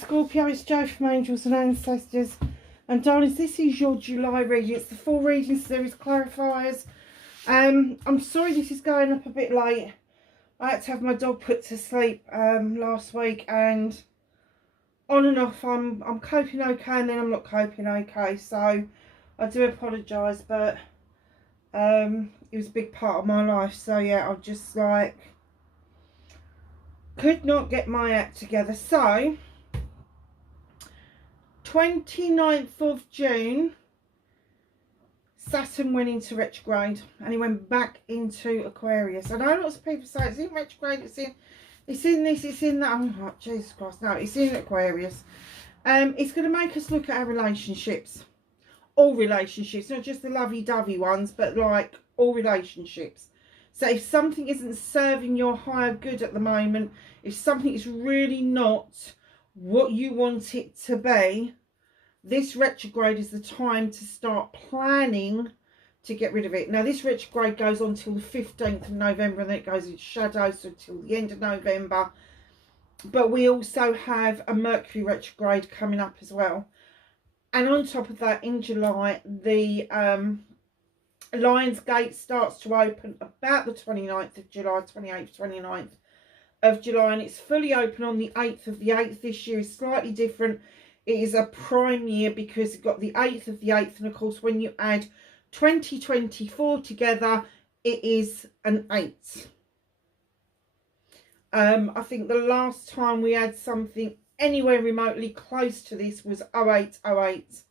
Scorpio, it's Jo from Angels and Ancestors. And darlings, this is your July reading. It's the full reading series clarifiers. I'm sorry this is going up a bit late. I had to have my dog put to sleep last week, and on and off I'm coping okay, and then I'm not coping okay. So I do apologise, but it was a big part of my life. So yeah, I just like could not get my act together. So 29th of June, Saturn went into retrograde and he went back into Aquarius. I know lots of people say it's in retrograde, it's in this, it's in that. I'm like, Jesus Christ, no, it's in Aquarius. It's going to make us look at our relationships. All relationships, not just the lovey-dovey ones, but like all relationships. So if something isn't serving your higher good at the moment, if something is really not what you want it to be, this retrograde is the time to start planning to get rid of it. Now this retrograde goes on till the 15th of November, and then it goes into shadow, so till the end of November. But we also have a Mercury retrograde coming up as well. And on top of that, in July, the Lion's Gate starts to open about the 29th of July, 28th, 29th of July, and it's fully open on the 8th of the 8th. This year is slightly different. It is a prime year because you've got the 8th of the 8th, and of course when you add 2024 together, it is an 8. I think the last time we had something anywhere remotely close to this was 08, 08,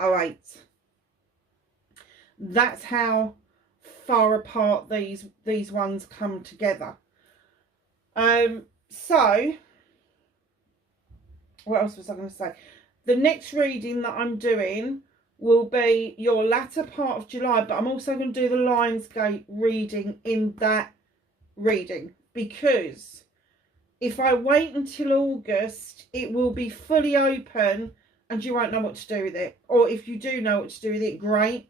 08. That's how far apart these ones come together. So what else was I going to say? The next reading that I'm doing will be your latter part of July, but I'm also going to do the Lionsgate reading in that reading, because if I wait until August, it will be fully open and you won't know what to do with it. Or if you do know what to do with it, great.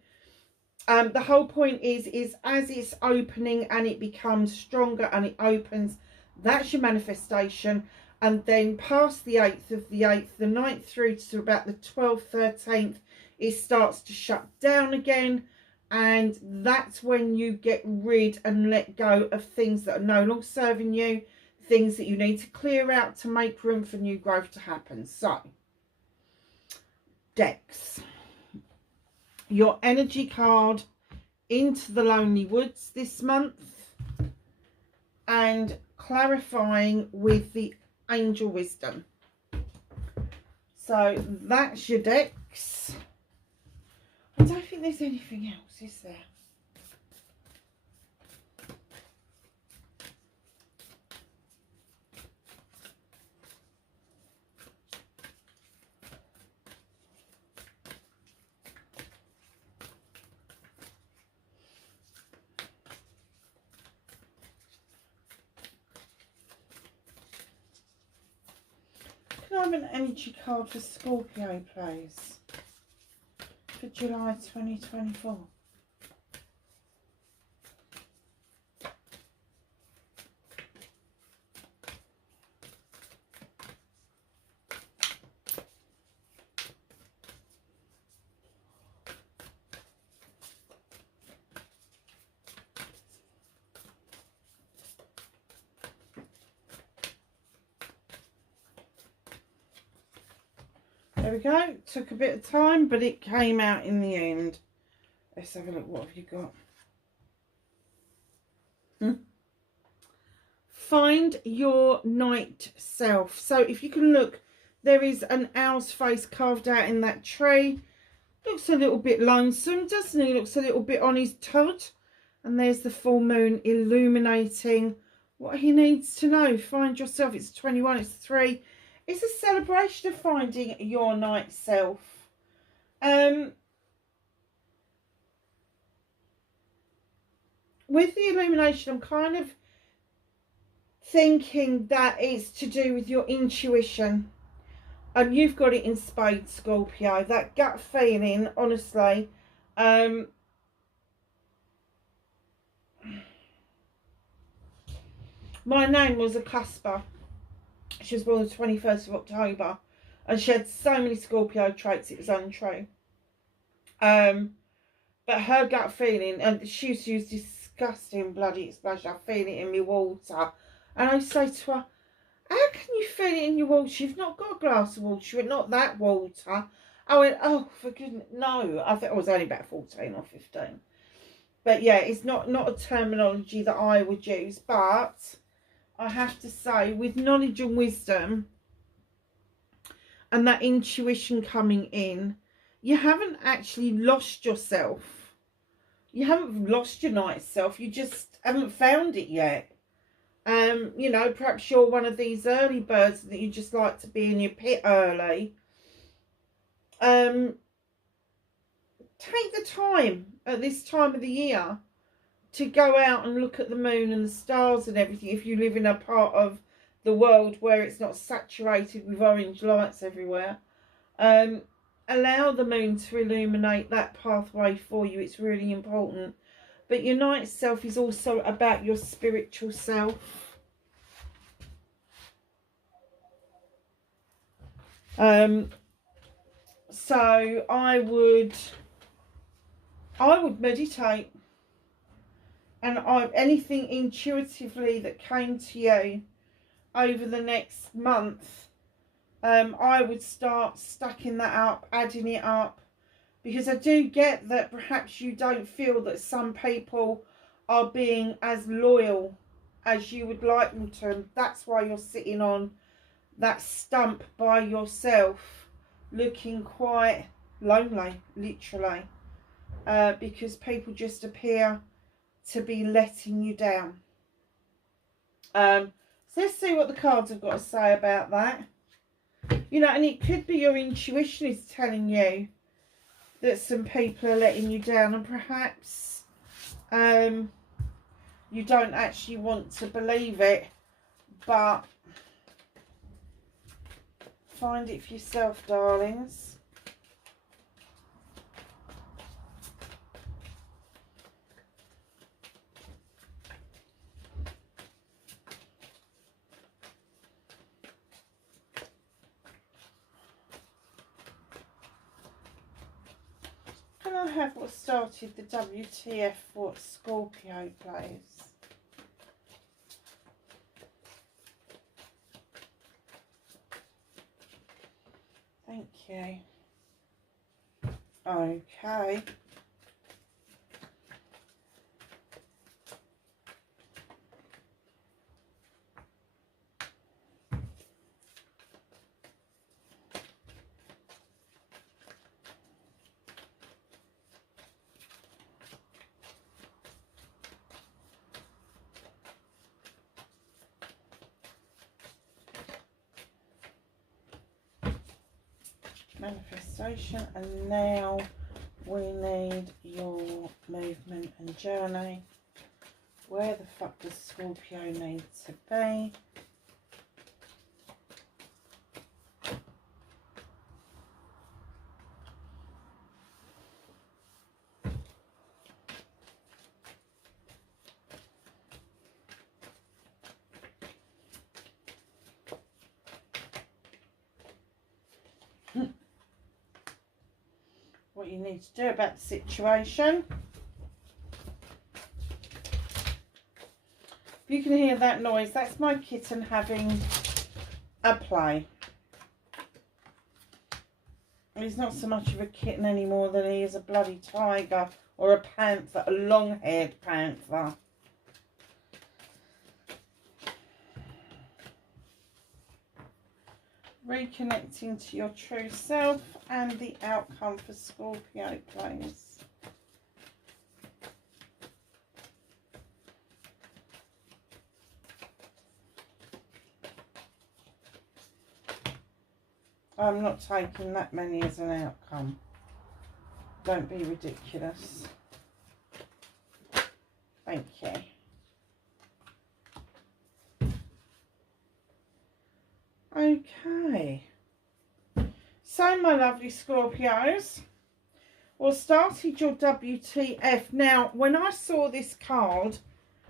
The whole point is as it's opening and it becomes stronger and it opens, that's your manifestation. And then past the 8th of the 8th, the 9th through to about the 12th, 13th, it starts to shut down again. And that's when you get rid and let go of things that are no longer serving you, things that you need to clear out to make room for new growth to happen. So, decks. Your energy card, Into the Lonely Woods this month, and clarifying with the Angel Wisdom. So that's your decks. I don't think there's anything else, is there? Can I have an energy card for Scorpio, please? For July 2024. There we go. Took a bit of time, but it came out in the end. Let's have a look. What have you got? Find your night self. So if you can look, there is an owl's face carved out in that tree. Looks a little bit lonesome, doesn't he? Looks a little bit on his toad. And there's the full moon illuminating what he needs to know. Find yourself. It's 21, it's 3. It's a celebration of finding your night self. With the illumination, I'm kind of thinking that it's to do with your intuition. And you've got it in spades, Scorpio. That gut feeling, honestly. My name was a cusper. She was born the 21st of October. And she had so many Scorpio traits, it was untrue. But her gut feeling, and she used to use disgusting bloody expression, I feel it in my water. And I say to her, how can you feel it in your water? You've not got a glass of water. She went, not that water. I went, oh, for goodness, no. I think I was only about 14 or 15. But yeah, it's not a terminology that I would use. But I have to say, with knowledge and wisdom and that intuition coming in, you haven't actually lost yourself. You haven't lost your night self. You just haven't found it yet. You know, perhaps you're one of these early birds that you just like to be in your pit early. Take the time at this time of the year to go out and look at the moon and the stars and everything, if you live in a part of the world where it's not saturated with orange lights everywhere. Allow the moon to illuminate that pathway for you. It's really important. But your night self is also about your spiritual self. So I would meditate, and anything intuitively that came to you over the next month, I would start stacking that up, adding it up. Because I do get that perhaps you don't feel that some people are being as loyal as you would like them to. That's why you're sitting on that stump by yourself, looking quite lonely, literally. Because people just appear to be letting you down. So let's see what the cards have got to say about that. You know, and it could be your intuition is telling you that some people are letting you down, and perhaps you don't actually want to believe it, but find it for yourself, darlings. Can I have what started the WTF for Scorpio, please? Thank you. Okay. Manifestation, and now we need your movement and journey. Where the fuck does Scorpio need to be? What you need to do about the situation. If you can hear that noise, that's my kitten having a play. He's not so much of a kitten anymore than he is a bloody tiger or a panther, a long-haired panther. Reconnecting to your true self and the outcome for Scorpio, please. I'm not taking that many as an outcome. Don't be ridiculous. Thank you. Okay. So, my lovely Scorpios, well, started your WTF. Now, when I saw this card,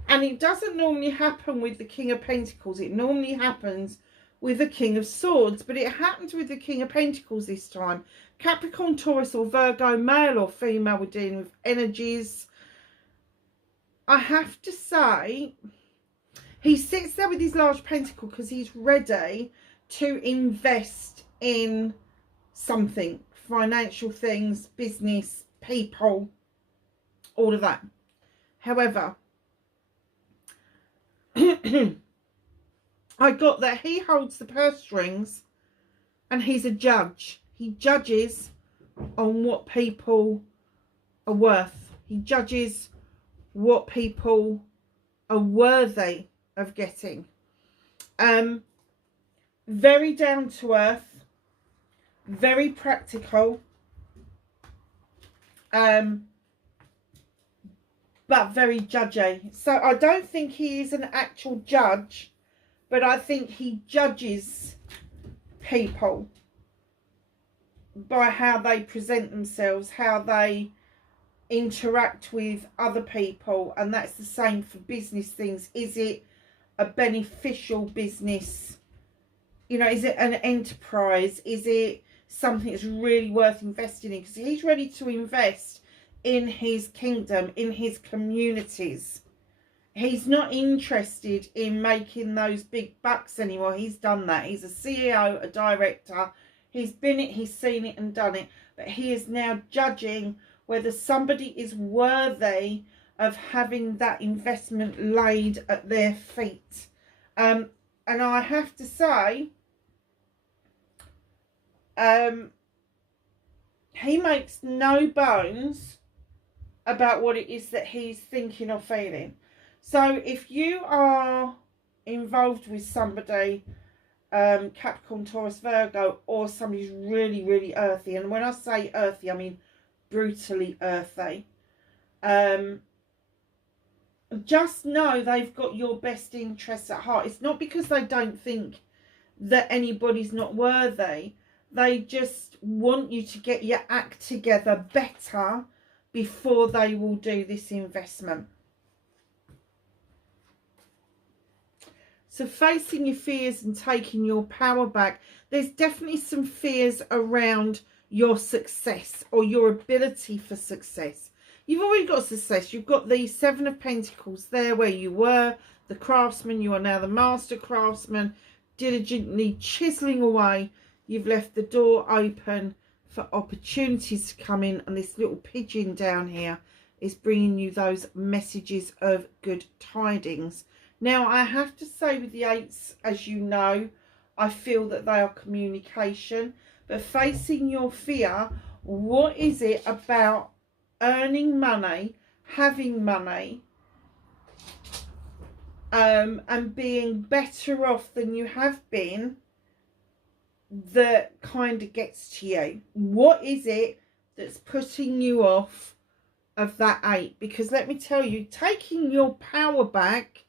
and it doesn't normally happen with the King of Pentacles, it normally happens with the King of Swords, but it happened with the King of Pentacles this time. Capricorn, Taurus or Virgo, male or female, we're dealing with energies. I have to say, he sits there with his large pentacle because he's ready to invest in something, financial things, business, people, all of that. However, I got that he holds the purse strings and he's a judge. He judges on what people are worth. He judges what people are worthy of getting. Very down to earth, very practical, but very judgy. So I don't think he is an actual judge, but I think he judges people by how they present themselves, how they interact with other people, and that's the same for business things. Is it a beneficial business? You know, is it an enterprise? Is it something that's really worth investing in? Because he's ready to invest in his kingdom, in his communities. He's not interested in making those big bucks anymore. He's done that. He's a CEO, a director. He's been it, he's seen it and done it. But he is now judging whether somebody is worthy of having that investment laid at their feet. And I have to say, he makes no bones about what it is that he's thinking or feeling. So if you are involved with somebody, Capricorn, Taurus, Virgo, or somebody's really, really earthy, and when I say earthy, I mean brutally earthy, just know they've got your best interests at heart. It's not because they don't think that anybody's not worthy. They just want you to get your act together better before they will do this investment. So facing your fears and taking your power back, there's definitely some fears around your success or your ability for success. You've already got success. You've got the Seven of Pentacles there where you were the craftsman. You are now the master craftsman, diligently chiseling away. You've left the door open for opportunities to come in, and this little pigeon down here is bringing you those messages of good tidings. Now, I have to say with the eights, as you know, I feel that they are communication. But facing your fear, what is it about earning money, having money, and being better off than you have been that kind of gets to you? What is it that's putting you off of that eight? Because let me tell you, taking your power back,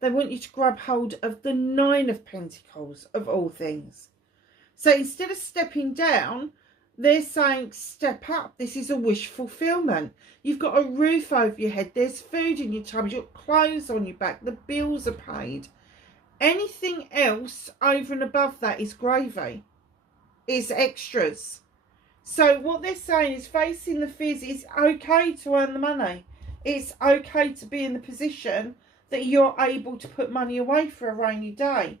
they want you to grab hold of the Nine of Pentacles, of all things. So instead of stepping down, they're saying step up. This is a wish fulfillment. You've got a roof over your head. There's food in your tummy. You've got clothes on your back. The bills are paid. Anything else over and above that is gravy. It's extras. So what they're saying is facing the fears. It's okay to earn the money. It's okay to be in the position that you're able to put money away for a rainy day.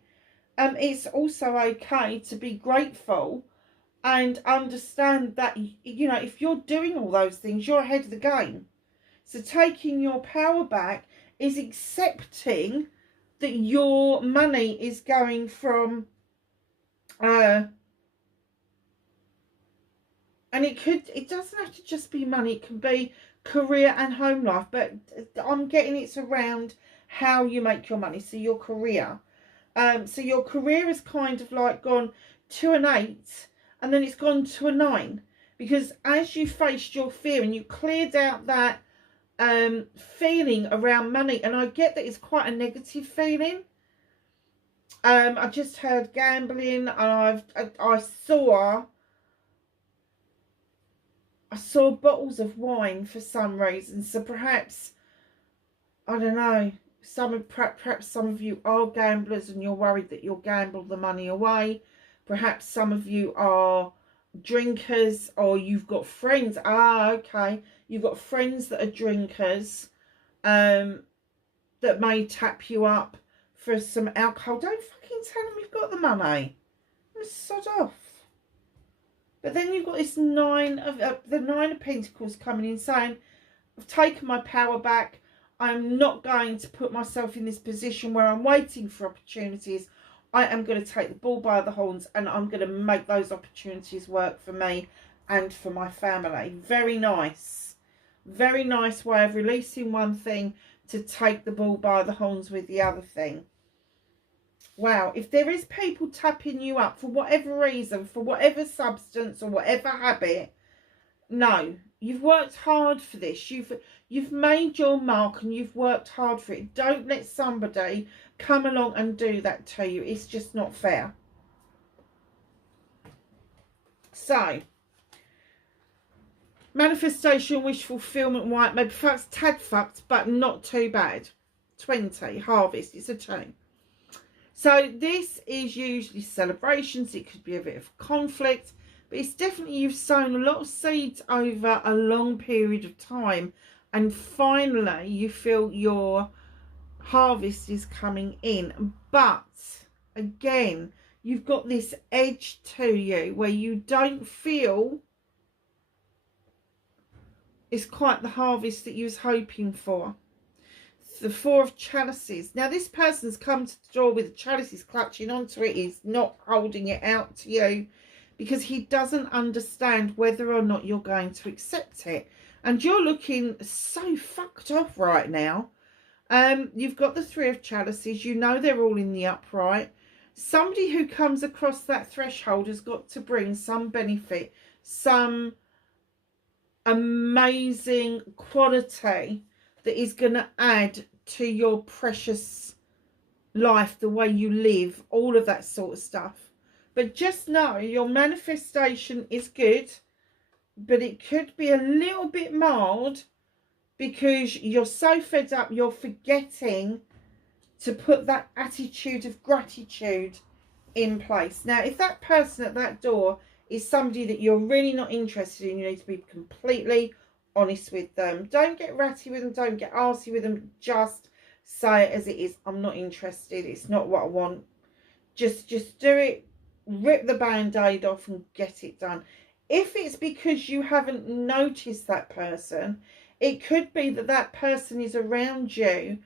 It's also okay to be grateful and understand that, you know, if you're doing all those things, you're ahead of the game. So taking your power back is accepting that your money is going from, and it doesn't have to just be money. It can be career and home life, but I'm getting it's around how you make your money. So your career. So your career is kind of like gone to an 8 and then it's gone to a 9. Because as you faced your fear and you cleared out that feeling around money, and I get that it's quite a negative feeling. I just heard gambling, and I saw bottles of wine for some reason. So perhaps, I don't know, perhaps some of you are gamblers and you're worried that you'll gamble the money away. Perhaps some of you are drinkers, or you've got friends. Okay, you've got friends that are drinkers, that may tap you up for some alcohol. Don't fucking tell them you've got the money. Sod off. But then you've got this the Nine of Pentacles coming in, saying, I've taken my power back. I'm not going to put myself in this position where I'm waiting for opportunities. I am going to take the bull by the horns, and I'm going to make those opportunities work for me and for my family. Very nice. Very nice way of releasing one thing to take the bull by the horns with the other thing. Wow, if there is people tapping you up for whatever reason, for whatever substance or whatever habit, no, you've worked hard for this. You've made your mark and you've worked hard for it. Don't let somebody come along and do that to you. It's just not fair. So, manifestation, wish fulfillment, white, maybe fucked, tad fucked, but not too bad. 20, harvest, it's a 2. So this is usually celebrations. It could be a bit of conflict, but it's definitely you've sown a lot of seeds over a long period of time, and finally you feel your harvest is coming in. But again, you've got this edge to you where you don't feel it's quite the harvest that you was hoping for. The 4 of Chalices. Now this person's come to the door with the chalices clutching onto it. He's not holding it out to you because he doesn't understand whether or not you're going to accept it. And you're looking so fucked off right now. You've got the 3 of Chalices. You know they're all in the upright. Somebody who comes across that threshold has got to bring some benefit, some amazing quality that is going to add to your precious life, the way you live, all of that sort of stuff. But just know your manifestation is good, but it could be a little bit marred because you're so fed up, you're forgetting to put that attitude of gratitude in place. Now, if that person at that door is somebody that you're really not interested in, you need to be completely honest with them. Don't get ratty with them, don't get arsey with them. Just say it as it is. I'm not interested, it's not what I want. Just do it. Rip the band-aid off and get it done. If it's because you haven't noticed that person, it could be that that person is around you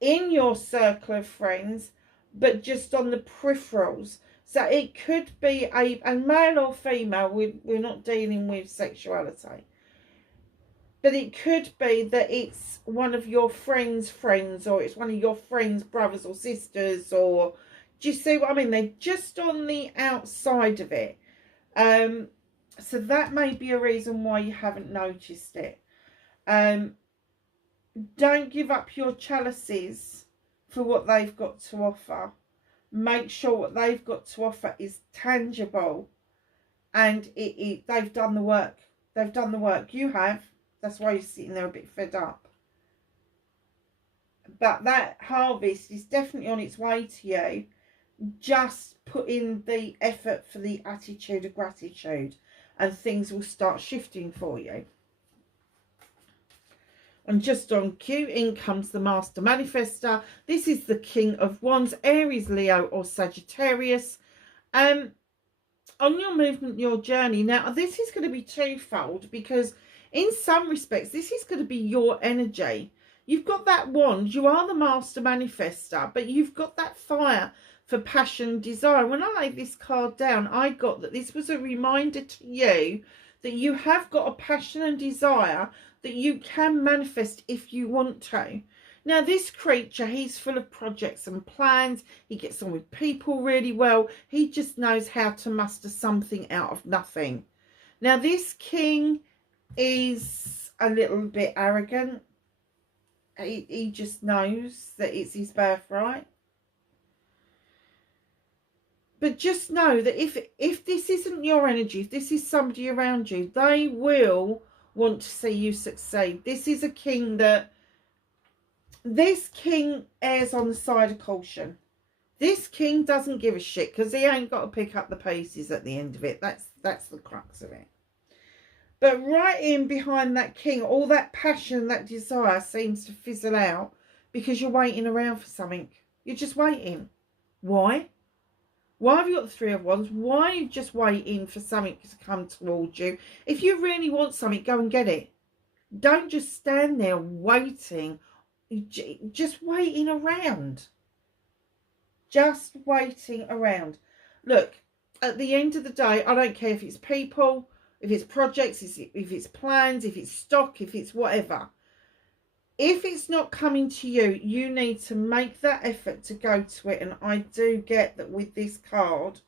in your circle of friends, but just on the peripherals. So it could be a male or female. We're not dealing with sexuality. But it could be that it's one of your friends' friends, or it's one of your friends' brothers or sisters, or do you see what I mean? They're just on the outside of it. So that may be a reason why you haven't noticed it. Don't give up your chalices for what they've got to offer. Make sure what they've got to offer is tangible, and they've done the work. They've done the work. You have. That's why you're sitting there a bit fed up. But that harvest is definitely on its way to you. Just put in the effort for the attitude of gratitude, and things will start shifting for you. And just on cue, in comes the Master Manifestor. This is the King of Wands, Aries, Leo or Sagittarius. On your movement, your journey. Now, this is going to be twofold, because in some respects, this is going to be your energy. You've got that wand. You are the Master Manifestor, but you've got that fire for passion, desire. When I laid this card down, I got that this was a reminder to you that you have got a passion and desire that you can manifest if you want to. Now, this creature, he's full of projects and plans. He gets on with people really well. He just knows how to muster something out of nothing. Now, this king is a little bit arrogant. He just knows that it's his birthright. But just know that if this isn't your energy, if this is somebody around you, they will want to see you succeed. This is a king that this king errs on the side of caution. This king doesn't give a shit because he ain't got to pick up the pieces at the end of it. That's the crux of it. But right in behind that king, all that passion, that desire seems to fizzle out because you're waiting around for something. You're just waiting. Why? Why have you got the Three of Wands? Why are you just waiting for something to come towards you? If you really want something, go and get it. Don't just stand there waiting. Just waiting around. Just waiting around. Look, at the end of the day, I don't care if it's people, if it's projects, if it's plans, if it's stock, if it's whatever. If it's not coming to you, you need to make that effort to go to it. And I do get that with this card,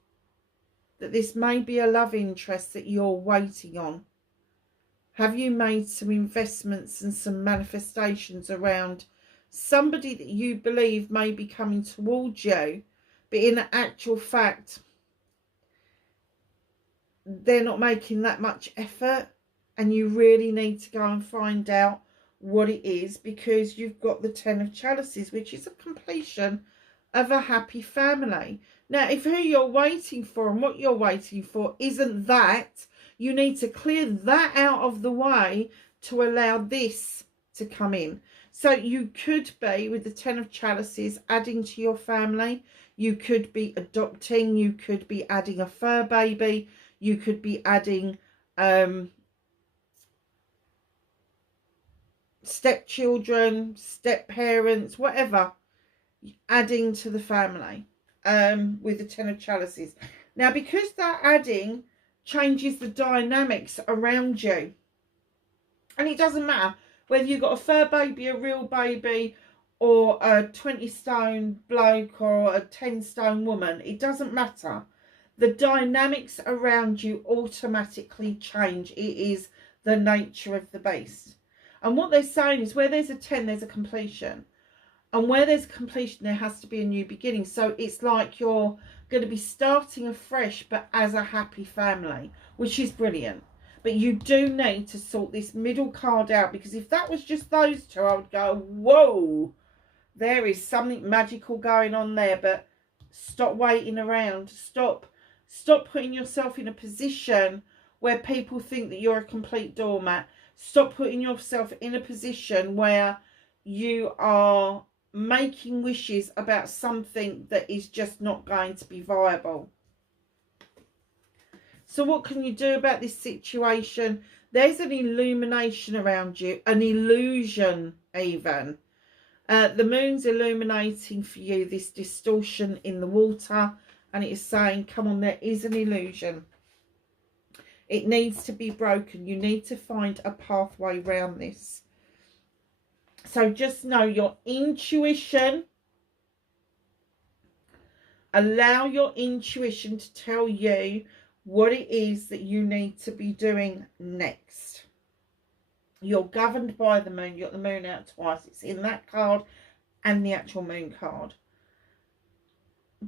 that this may be a love interest that you're waiting on. Have you made some investments and some manifestations around somebody that you believe may be coming towards you, but in actual fact, they're not making that much effort, and you really need to go and find out what it is, because you've got the Ten of Chalices, which is a completion of a happy family. Now, if who you're waiting for and what you're waiting for isn't that, you need to clear that out of the way to allow this to come in. So you could be, with the Ten of Chalices, adding to your family. You could be adopting. You could be adding a fur baby. You could be adding stepchildren, step parents, whatever, adding to the family with the Ten of Chalices. Now, because that adding changes the dynamics around you, and it doesn't matter whether you've got a fur baby, a real baby, or a 20-stone bloke or a 10-stone woman, it doesn't matter. The dynamics around you automatically change. It is the nature of the beast. And what they're saying is, where there's a 10, there's a completion. And where there's a completion, there has to be a new beginning. So it's like you're going to be starting afresh, but as a happy family, which is brilliant. But you do need to sort this middle card out, because if that was just those two, I would go, whoa, there is something magical going on there. But stop waiting around. Stop putting yourself in a position where people think that you're a complete doormat. Stop putting yourself in a position where you are making wishes about something that is just not going to be viable. So what can you do about this situation? There's an illumination around you, an illusion even. The moon's illuminating for you this distortion in the water, and it is saying, come on, there is an illusion. It needs to be broken. You need to find a pathway around this. So just know your intuition. Allow your intuition to tell you what it is that you need to be doing next. You're governed by the moon. You've got the moon out twice. It's in that card and the actual moon card.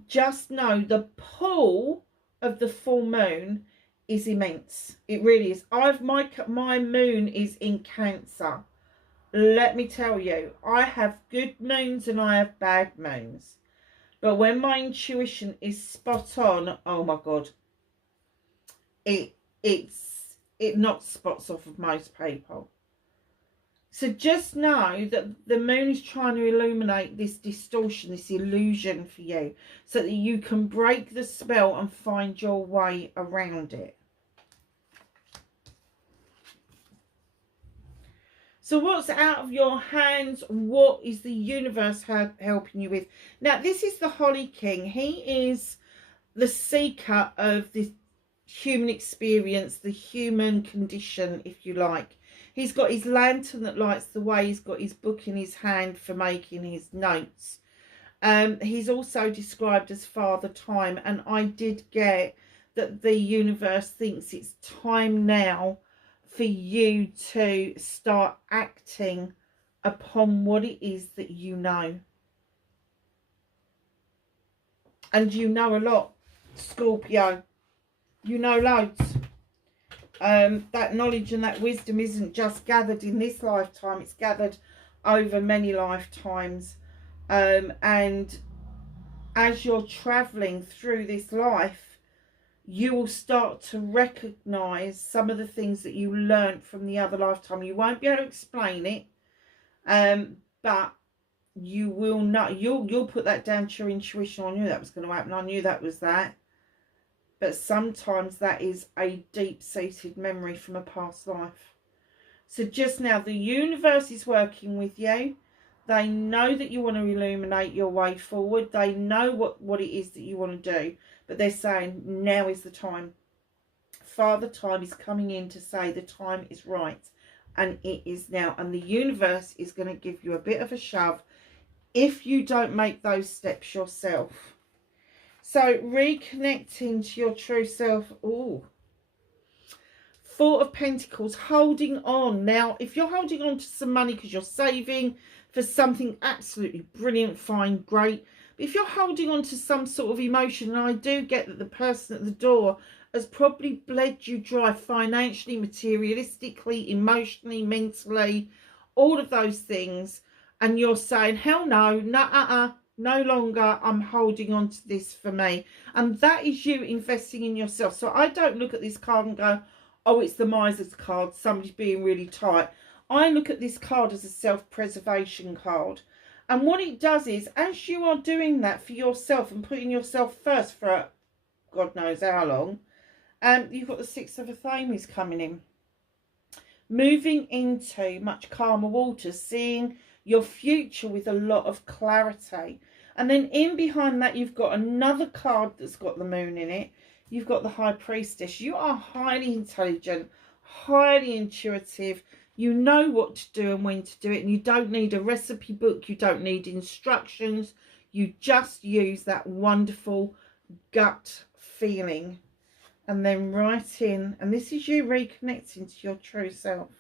Just know the pull of the full moon is immense. It really is. My moon is in Cancer. Let me tell you, I have good moons and I have bad moons. But when my intuition is spot on, oh my God, it knocks spots off of most people. So just know that the moon is trying to illuminate this distortion, this illusion for you, so that you can break the spell and find your way around it. So what's out of your hands? What is the universe helping you with? Now, this is the Holly King. He is the seeker of this human experience, the human condition, if you like. He's got his lantern that lights the way. He's got his book in his hand for making his notes. He's also described as Father Time. And I did get that the universe thinks it's time now for you to start acting upon what it is that you know. And you know a lot, Scorpio. You know loads. That knowledge and that wisdom isn't just gathered in this lifetime. It's gathered over many lifetimes. And as you're traveling through this life, you will start to recognize some of the things that you learned from the other lifetime. You won't be able to explain it, but you will not. You'll put that down to your intuition. I knew that was going to happen. I knew that was that. But sometimes that is a deep-seated memory from a past life. So just now, the universe is working with you. They know that you want to illuminate your way forward. They know what it is that you want to do. But they're saying, now is the time. Father Time is coming in to say the time is right. And it is now. And the universe is going to give you a bit of a shove if you don't make those steps yourself. So reconnecting to your true self. Ooh. Four of Pentacles, holding on. Now, if you're holding on to some money because you're saving for something absolutely brilliant, fine, great. But if you're holding on to some sort of emotion, and I do get that the person at the door has probably bled you dry financially, materialistically, emotionally, mentally, all of those things. And you're saying, hell no, no longer, I'm holding on to this for me. And that is you investing in yourself. So I don't look at this card and go, oh, it's the miser's card, somebody's being really tight. I look at this card as a self-preservation card. And what it does is, as you are doing that for yourself and putting yourself first for God knows how long, you've got the Six of Athame coming in. Moving into much calmer waters, seeing your future with a lot of clarity. And then in behind that, you've got another card that's got the moon in it. You've got the High Priestess. You are highly intelligent, highly intuitive. You know what to do and when to do it. And you don't need a recipe book. You don't need instructions. You just use that wonderful gut feeling. And then right in, and this is you reconnecting to your true self.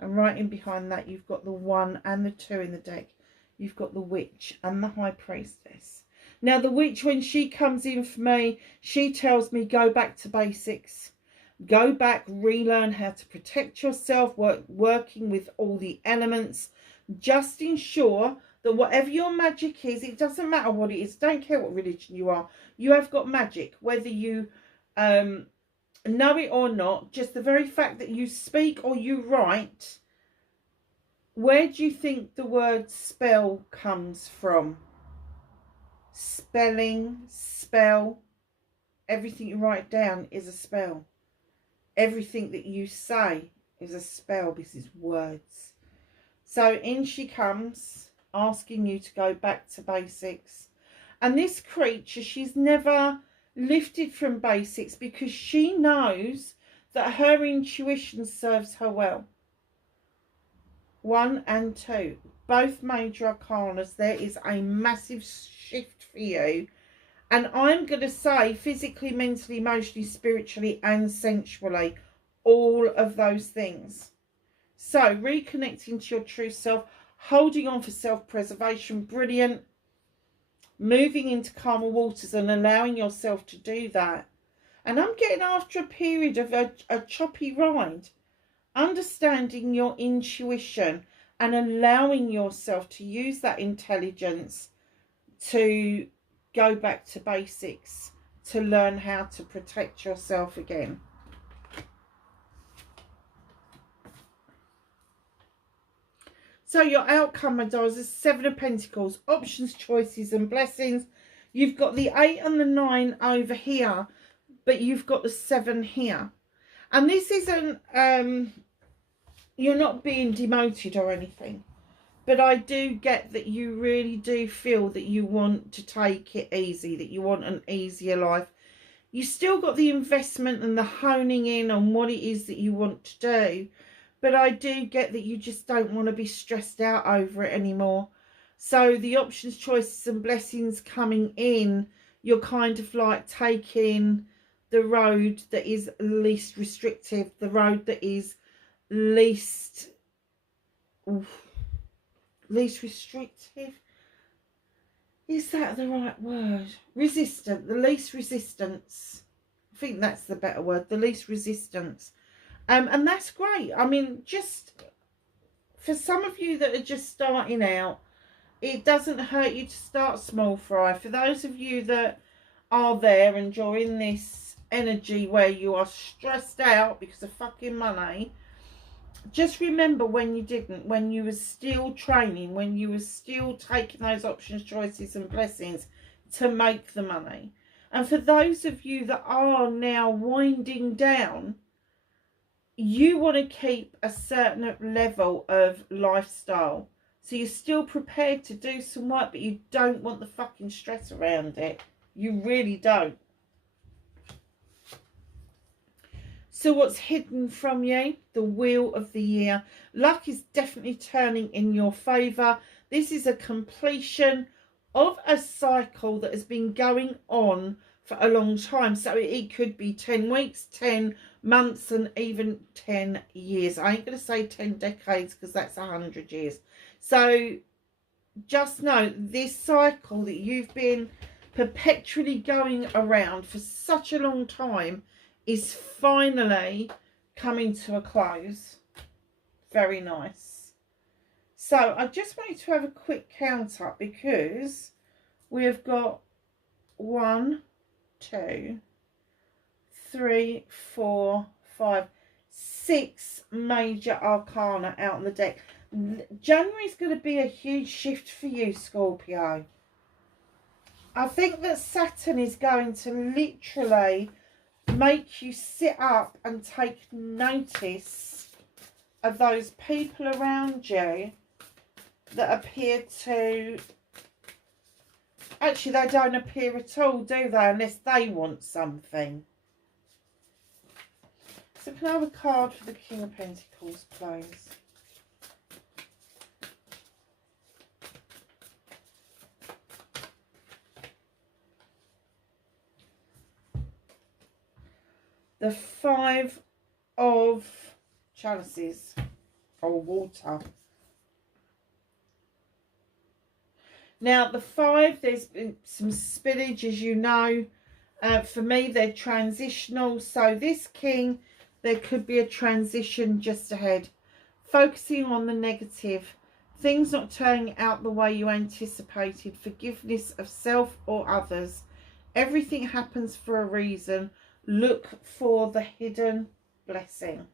And right in behind that, you've got the 1 and the 2 in the deck. You've got the Witch and the High Priestess. Now, the Witch, when she comes in for me, she tells me go back to basics. Go back, relearn how to protect yourself, working with all the elements. Just ensure that whatever your magic is, it doesn't matter what it is. Don't care what religion you are. You have got magic, whether you know it or not. Just the very fact that you speak or you write. Where do you think the word spell comes from? Spelling, spell, everything you write down is a spell. Everything that you say is a spell. This is words. So in she comes, asking you to go back to basics. And this creature, she's never lifted from basics because she knows that her intuition serves her well. 1 and 2. Both major arcanas. There is a massive shift for you. And I'm going to say physically, mentally, emotionally, spiritually and sensually. All of those things. So reconnecting to your true self. Holding on for self-preservation. Brilliant. Moving into calmer waters and allowing yourself to do that. And I'm getting after a period of a choppy ride. Understanding your intuition and allowing yourself to use that intelligence to go back to basics, to learn how to protect yourself again. So your outcome, my darlings, is 7 of Pentacles, options, choices and blessings. You've got the 8 and the 9 over here, but you've got the 7 here. And this isn't, you're not being demoted or anything. But I do get that you really do feel that you want to take it easy, that you want an easier life. You still got the investment and the honing in on what it is that you want to do. But I do get that you just don't want to be stressed out over it anymore. So the options, choices and blessings coming in, you're kind of like taking the road that is least restrictive, the road that is least restrictive. Is that the right word? Resistant, the least resistance. I think that's the better word, the least resistance. And that's great. I mean, just for some of you that are just starting out, it doesn't hurt you to start small, fry. For those of you that are there enjoying this energy where you are stressed out because of fucking money, just remember when you didn't, when you were still training, when you were still taking those options, choices and blessings to make the money. And for those of you that are now winding down, you want to keep a certain level of lifestyle. So you're still prepared to do some work, but you don't want the fucking stress around it. You really don't. So what's hidden from you? The wheel of the year. Luck is definitely turning in your favour. This is a completion of a cycle that has been going on for a long time. So it could be 10 weeks, 10 months, and even 10 years. I ain't going to say 10 decades because that's 100 years. So just know this cycle that you've been perpetually going around for such a long time is finally coming to a close. Very nice. So I just wanted to have a quick count up because we have got 1, 2, 3, 4, 5, 6 major arcana out on the deck. January is going to be a huge shift for you, Scorpio. I think that Saturn is going to literally make you sit up and take notice of those people around you that appear to... Actually, they don't appear at all, do they? Unless they want something. So can I have a card for the King of Pentacles, please? The 5 of chalices, or water. Now, the 5, there's been some spillage, as you know. For me, they're transitional. So this king, there could be a transition just ahead. Focusing on the negative. Things not turning out the way you anticipated. Forgiveness of self or others. Everything happens for a reason. Look for the hidden blessing.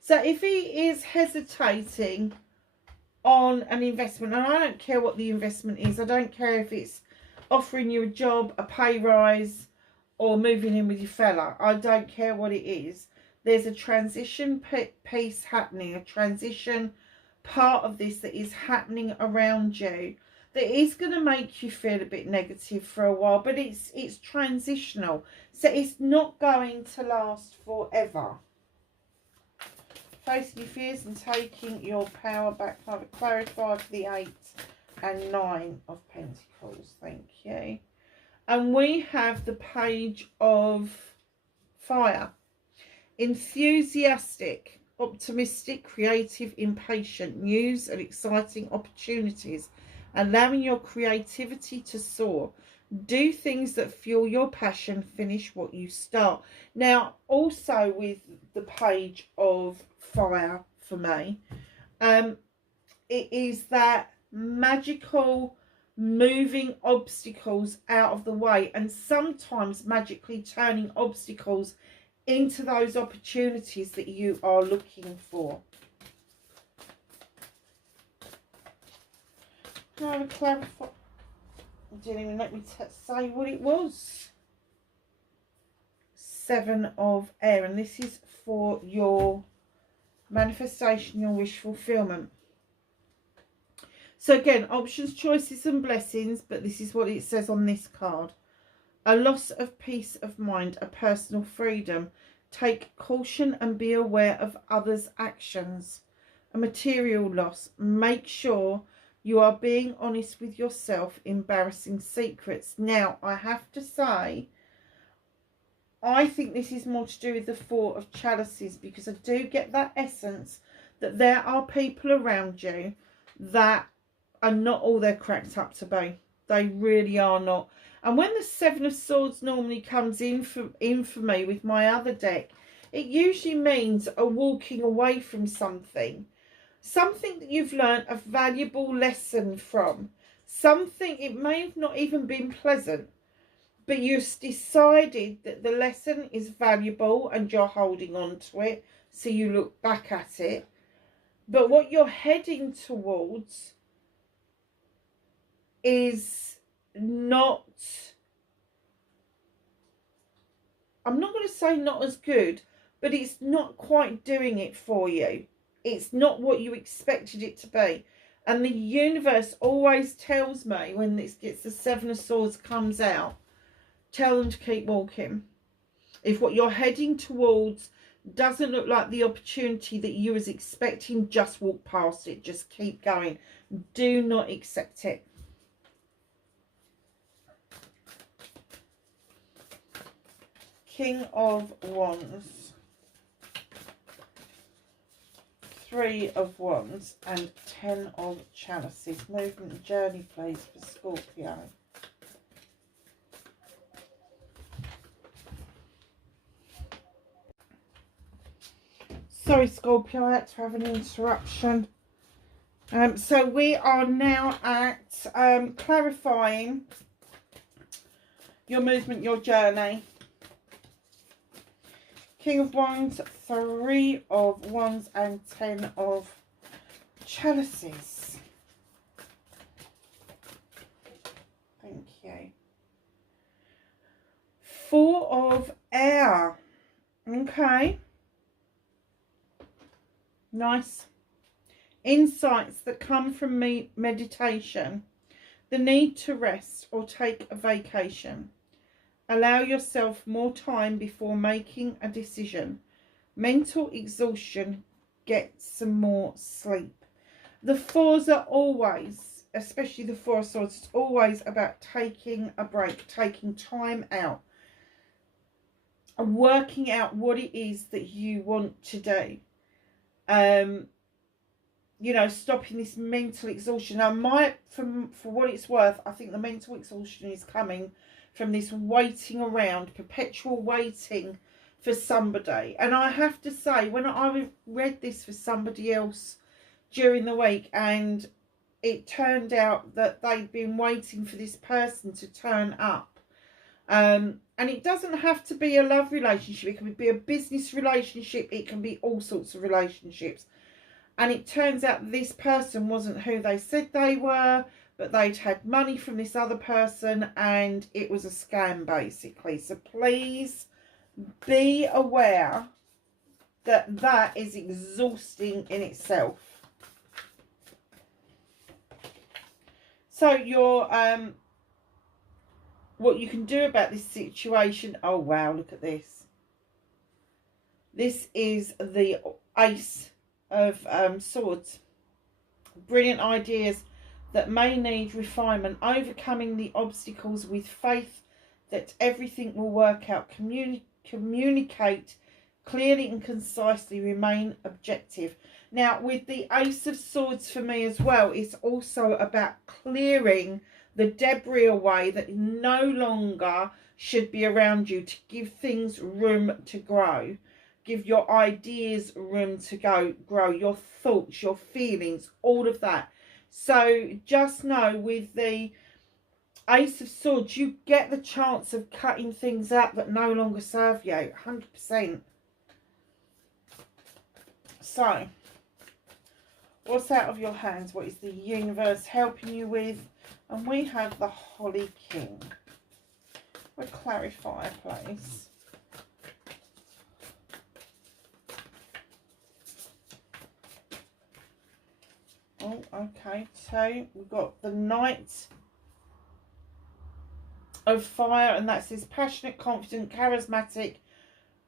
So if he is hesitating on an investment, and I don't care what the investment is, I don't care if it's offering you a job, a pay rise, or moving in with your fella, I don't care what it is. There's a transition piece happening, a transition part of this that is happening around you that is going to make you feel a bit negative for a while, but it's transitional, so it's not going to last forever. Facing your fears and taking your power back. Can I have it clarified for the 8 and 9 of Pentacles? Thank you. And we have the Page of Fire. Enthusiastic, optimistic, creative, impatient, news and exciting opportunities, allowing your creativity to soar. Do things that fuel your passion, finish what you start. Now, also with the Page of Fire for me, it is that magical moving obstacles out of the way and sometimes magically turning obstacles into those opportunities that you are looking for. Can I clarify? It didn't even let me say what it was. 7 of Air, and this is for your manifestation, your wish fulfillment. So again, options, choices and blessings, but this is what it says on this card. A loss of peace of mind, a personal freedom. Take caution and be aware of others' actions. A material loss. Make sure you are being honest with yourself. Embarrassing secrets. Now, I have to say, I think this is more to do with the 4 of chalices, because I do get that essence that there are people around you that are not all they're cracked up to be. They really are not. And when the 7 of Swords normally comes in for me with my other deck, it usually means a walking away from something. Something that you've learned a valuable lesson from. Something, it may have not even been pleasant, but you've decided that the lesson is valuable and you're holding on to it. So you look back at it. But what you're heading towards is not, I'm not going to say not as good, but it's not quite doing it for you. It's not what you expected it to be. And the universe always tells me when this gets the Seven of Swords comes out, tell them to keep walking. If what you're heading towards doesn't look like the opportunity that you was expecting, just walk past it. Just keep going. Do not accept it. King of Wands, Three of Wands, and Ten of Chalices. Movement and journey, please, for Scorpio. Sorry, Scorpio, I had to have an interruption. So we are now at clarifying your movement, your journey. King of Wands, Three of Wands, and Ten of Chalices. Thank you. Four of Air. Okay. Nice. Insights that come from meditation. The need to rest or take a vacation. Allow yourself more time before making a decision. Mental exhaustion. Get some more sleep. The fours are always, especially the Four of Swords, it's always about taking a break, taking time out, and working out what it is that you want to do. You know, stopping this mental exhaustion. Now, for what it's worth, I think the mental exhaustion is coming from this waiting around, perpetual waiting for somebody. And I have to say, when I read this for somebody else during the week, and it turned out that they'd been waiting for this person to turn up. And it doesn't have to be a love relationship. It can be a business relationship. It can be all sorts of relationships. And it turns out this person wasn't who they said they were, but they'd had money from this other person and it was a scam, basically. So please be aware that that is exhausting in itself. So your what you can do about this situation. Oh wow, look at this. This is the Ace of Swords. Brilliant ideas that may need refinement. Overcoming the obstacles with faith that everything will work out. Communicate clearly and concisely. Remain objective. Now, with the Ace of Swords for me as well, it's also about clearing the debris away that no longer should be around you, to give things room to grow. Give your ideas room to grow, your thoughts, your feelings, all of that. So just know with the Ace of Swords, you get the chance of cutting things out that no longer serve you, 100%. So, what's out of your hands? What is the universe helping you with? And we have the Holy King. We'll clarify, please. Oh, okay, so we've got the Knight of Fire, and that says passionate, confident, charismatic,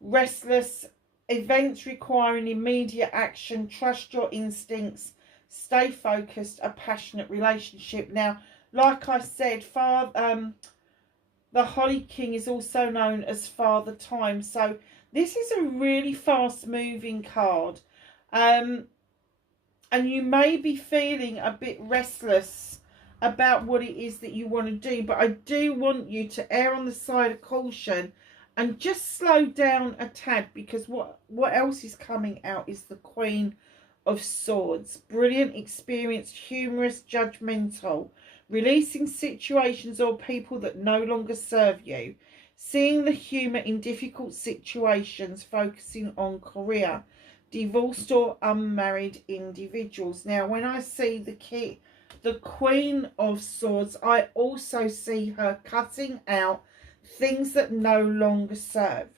restless, events requiring immediate action, trust your instincts, stay focused, a passionate relationship. Now, like I said, the Holy King is also known as Father Time, so this is a really fast moving card. And you may be feeling a bit restless about what it is that you want to do. But I do want you to err on the side of caution and just slow down a tad, because what else is coming out is the Queen of Swords. Brilliant, experienced, humorous, judgmental, releasing situations or people that no longer serve you, seeing the humour in difficult situations, focusing on career, divorced or unmarried individuals. Now, when I see the Queen of Swords, I also see her cutting out things that no longer serve.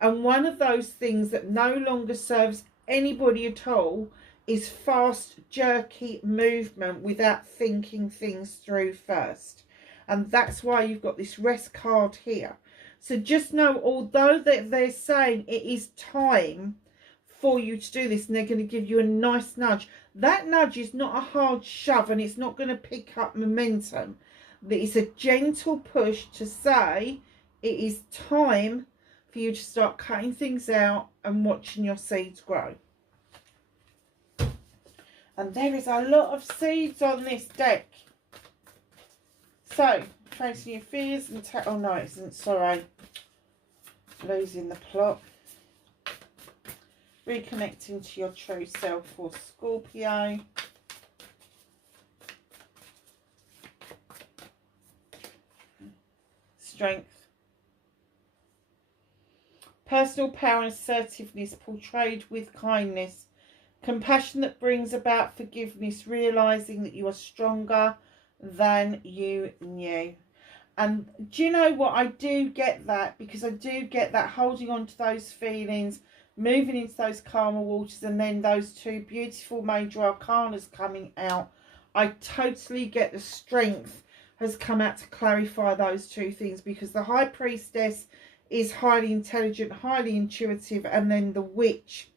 And one of those things that no longer serves anybody at all is fast, jerky movement without thinking things through first. And that's why you've got this rest card here. So just know, although they're saying it is time for you to do this, and they're going to give you a nice nudge, that nudge is not a hard shove, and it's not going to pick up momentum. It's a gentle push to say it is time for you to start cutting things out and watching your seeds grow. And there is a lot of seeds on this deck. So, facing your fears and oh no, it isn't, sorry. Losing the plot. Reconnecting to your true self for Scorpio. Strength. Personal power and assertiveness portrayed with kindness. Compassion that brings about forgiveness, realising that you are stronger than you knew. And do you know what? I do get that, because I do get that holding on to those feelings, moving into those calmer waters, and then those two beautiful major arcanas coming out. I totally get the strength has come out to clarify those two things, because the High Priestess is highly intelligent, highly intuitive, and then the Witch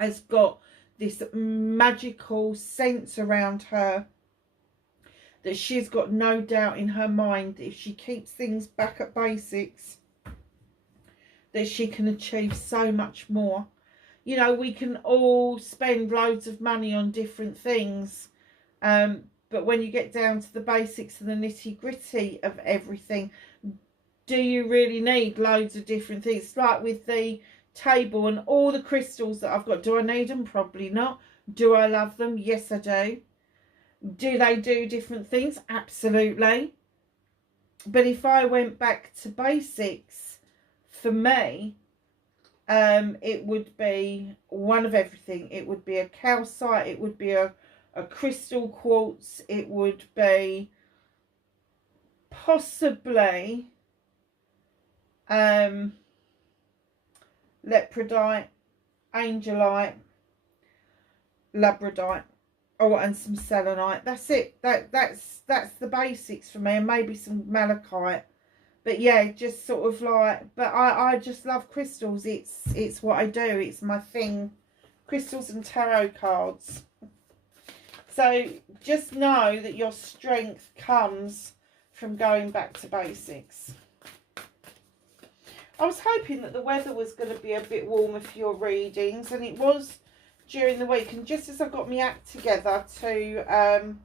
has got this magical sense around her that she's got no doubt in her mind that if she keeps things back at basics, that she can achieve so much more. You know, we can all spend loads of money on different things, but when you get down to the basics and the nitty gritty of everything, do you really need loads of different things? Like with the table and all the crystals that I've got, do I need them? Probably not. Do I love them? Yes, I do. Do they do different things? Absolutely. But if I went back to basics, for me, it would be one of everything. It would be a calcite, it would be a crystal quartz, it would be possibly lepidolite, angelite, labradorite, oh, and some selenite. That's it. That's the basics for me, and maybe some malachite. But yeah, just sort of like, but I just love crystals. It's what I do. It's my thing. Crystals and tarot cards. So just know that your strength comes from going back to basics. I was hoping that the weather was going to be a bit warmer for your readings, and it was during the week. And just as I got my act together to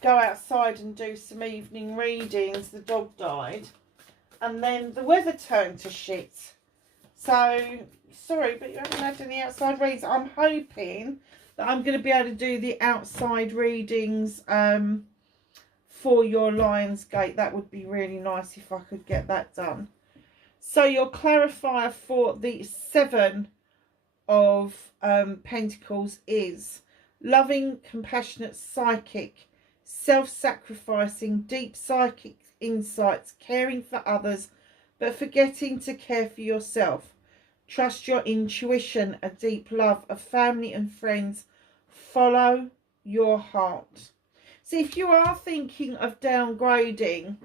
go outside and do some evening readings, the dog died, and then the weather turned to shit. So sorry, but you haven't had any outside readings. I'm hoping that I'm going to be able to do the outside readings for your Lionsgate. That would be really nice if I could get that done. So your clarifier for the Seven of Pentacles is loving, compassionate, psychic, self-sacrificing, deep psychic insights, caring for others, but forgetting to care for yourself. Trust your intuition, a deep love of family and friends. Follow your heart. So if you are thinking of downgrading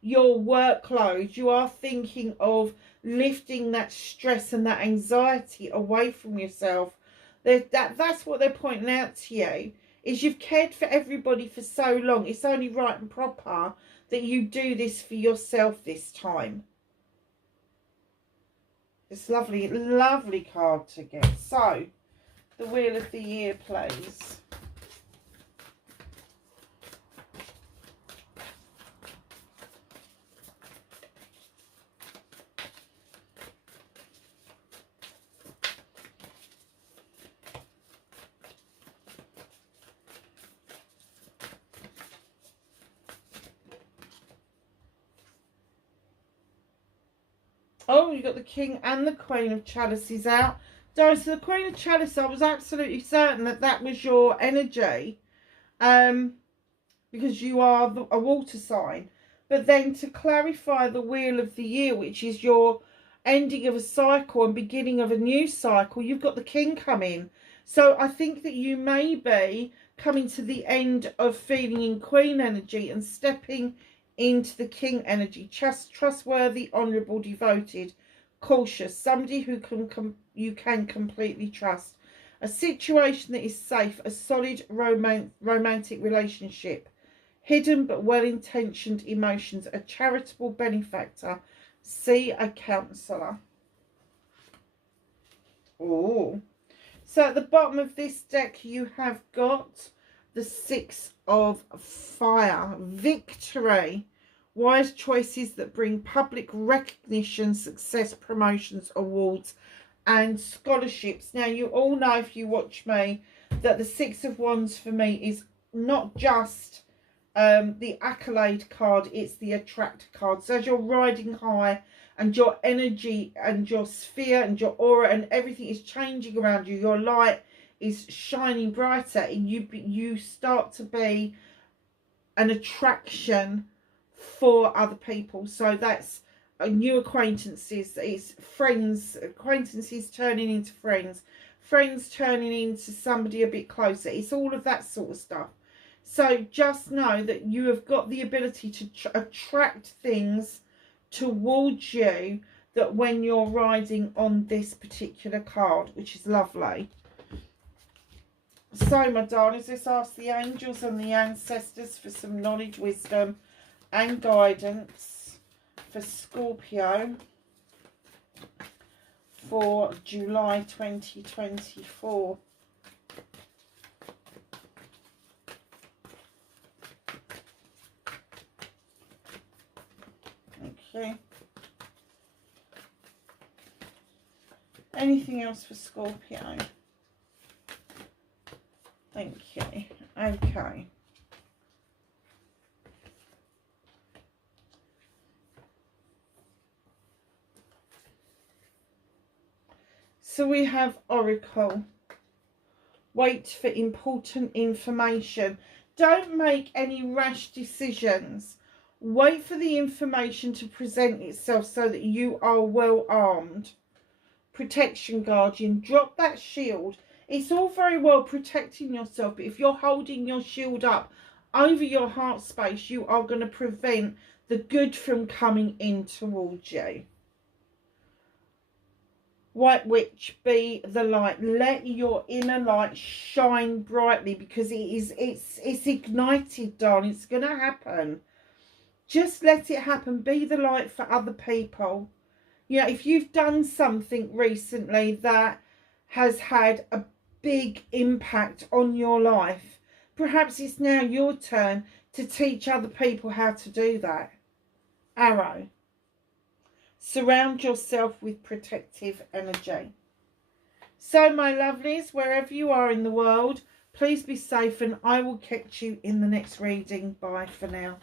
your workload, you are thinking of lifting that stress and that anxiety away from yourself, that's what they're pointing out to you, is you've cared for everybody for so long. It's only right and proper that you do this for yourself this time. It's lovely, lovely card to get. So, the Wheel of the Year, please. Oh, you got the King and the Queen of Chalices out. So the Queen of Chalice, I was absolutely certain that that was your energy. Because you are a water sign. But then to clarify the Wheel of the Year, which is your ending of a cycle and beginning of a new cycle, you've got the King coming. So I think that you may be coming to the end of feeling in Queen energy and stepping into the King energy. Trustworthy, honourable, devoted, cautious, somebody who you can completely trust. A situation that is safe, a solid romantic relationship. Hidden but well-intentioned emotions, a charitable benefactor. See a counsellor. Oh. So at the bottom of this deck you have got the Six of Fire. Victory. Wise choices that bring public recognition, success, promotions, awards and scholarships. Now you all know, if you watch me, that the Six of Wands for me is not just the accolade card, it's the attract card. So as you're riding high and your energy and your sphere and your aura and everything is changing around you, your light is shining brighter, and you start to be an attraction for other people. So that's new acquaintances, it's friends, acquaintances turning into friends, friends turning into somebody a bit closer. It's all of that sort of stuff. So just know that you have got the ability to attract things towards you, that when you're riding on this particular card, which is lovely. So my darlings, let's ask the angels and the ancestors for some knowledge, wisdom and guidance for Scorpio for July 2024. Okay. Anything else for Scorpio? Thank you. Okay. So we have Oracle. Wait for important information. Don't make any rash decisions. Wait for the information to present itself so that you are well armed. Protection, Guardian. Drop that shield. It's all very well protecting yourself, but if you're holding your shield up over your heart space, you are going to prevent the good from coming in towards you. White Witch, be the light. Let your inner light shine brightly, because it's ignited, darling. It's going to happen. Just let it happen. Be the light for other people. You know, if you've done something recently that has had a big impact on your life, perhaps it's now your turn to teach other people how to do that. Arrow. Surround yourself with protective energy. So, my lovelies, wherever you are in the world, please be safe, and I will catch you in the next reading. Bye for now.